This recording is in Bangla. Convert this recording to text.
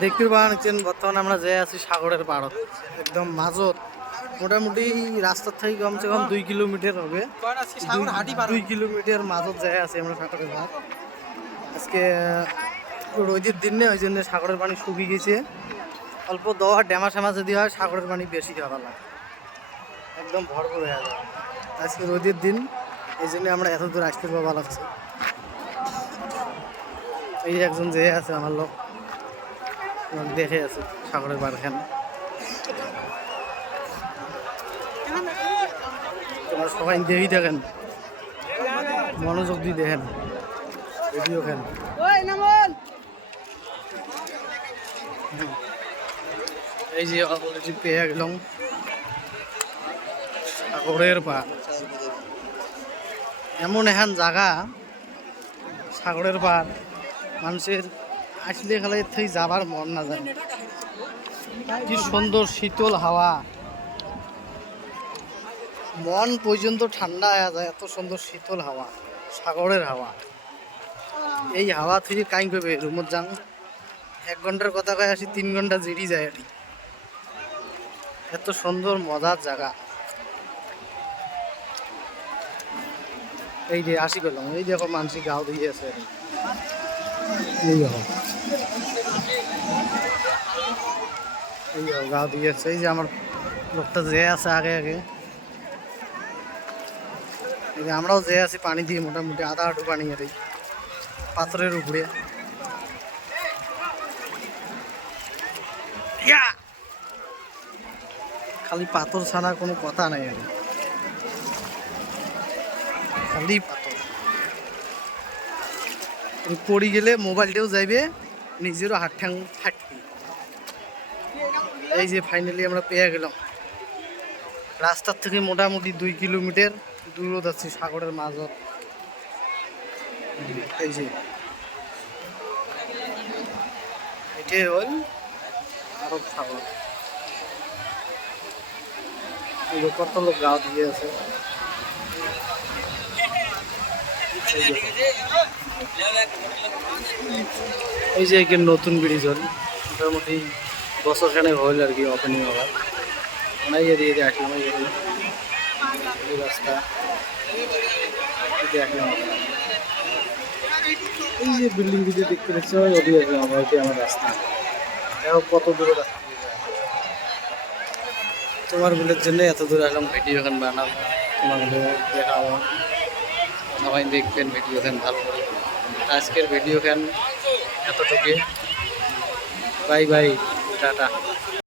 দেখতে পাচ্ছেন বর্তমানে আমরা যে আছি সাগরের পাড়ত, একদম মাঝত। মোটামুটি রাস্তার থেকে কমসে কম 2 কিলোমিটার হবে। 2 কিলোমিটার মাঝত যায় আছি আমরা সাগরের পাড়। আজকে রোদের দিন নেই, ওই জন্য সাগরের পানি শুকিয়ে গেছে। অল্প দোয়া ড্যামা শ্যামা যদি হয় সাগরের পানি বেশি খাওয়া লাগে, একদম ভরপুর হয়ে যায়। আজকে রোদের দিন, এই জন্য আমরা এত দূর আসতে ভালো লাগছে। এই একজন যে আছে আমার লোক দেখে আছে সাগরের পাড়খান। তোমার সবাই দেখি দেখেন, মনোযোগ দিয়ে দেখেন ভিডিও খান। এই যে অলরেডি পেয়ে গেলাম সাগরের পাড়। এমন এখন জায়গা সাগরের পাড়, মানুষের আসলে খালে থেকে যাবার মন না যায়। কি সুন্দর শীতল হাওয়া, মন পর্যন্ত ঠান্ডা হয়ে যায়। এত সুন্দর শীতল হাওয়া, সাগরের হাওয়া। এই হাওয়া থেকে কাই করবে রুমত যাং। 1 ঘন্টার কথা কয়ে আসি, 3 ঘন্টা জিরি যায় আর এত সুন্দর মজার জায়গা। এই যে আসি পেলাম, এই দেখো মানসি গাও দিয়ে আছে। এই দেখো, এই দেখো গাও দিয়ে আছে। এই যে আমার লোকটা যে আছে আগে আগে, এই যে আমরাও যে আছি পানি দিয়ে, মোটামুটি আধা হাঁটু পানি আর এই পাথরের উপরে। খালি পাথর ছাড়া কোনো কথা নাই আর, খালি পাথর। পড়ি গেলে মোবাইলটাও যাইবে, নিজেরও হাত ঠ্যাং ফাটবে। এই যে ফাইনালি আমরা পেয়ে গেলাম। রাস্তার থেকে মোটামুটি 2 কিলোমিটার দূরত আছি সাগরের মাঝত। এই যে এটাই হল আরব সাগর। কত লোক গাও দিয়ে আছে। এই যে এখানে নতুন ব্রিজ হল, মোটামুটি বছরখানেক হল আর কি ওপেনিং হওয়ার। অনেক এদিকে দিয়ে আসলাম, এই রাস্তা দেখলাম। এই যে বিল্ডিং ভিডিও দেখতে পাচ্ছি ওদিকে আসলাম, এটি আমার রাস্তা। দেখো কত দূরে রাস্তা। তোমার বিলের জন্য এত দূরে আসলাম, ভিডিও এখানে বানাবো, তোমাকে দেখাবো, সবাই দেখবেন ভিডিও খান ভালো করে। আজকের ভিডিও খান এতটুকু, বাই বাই, টাটা।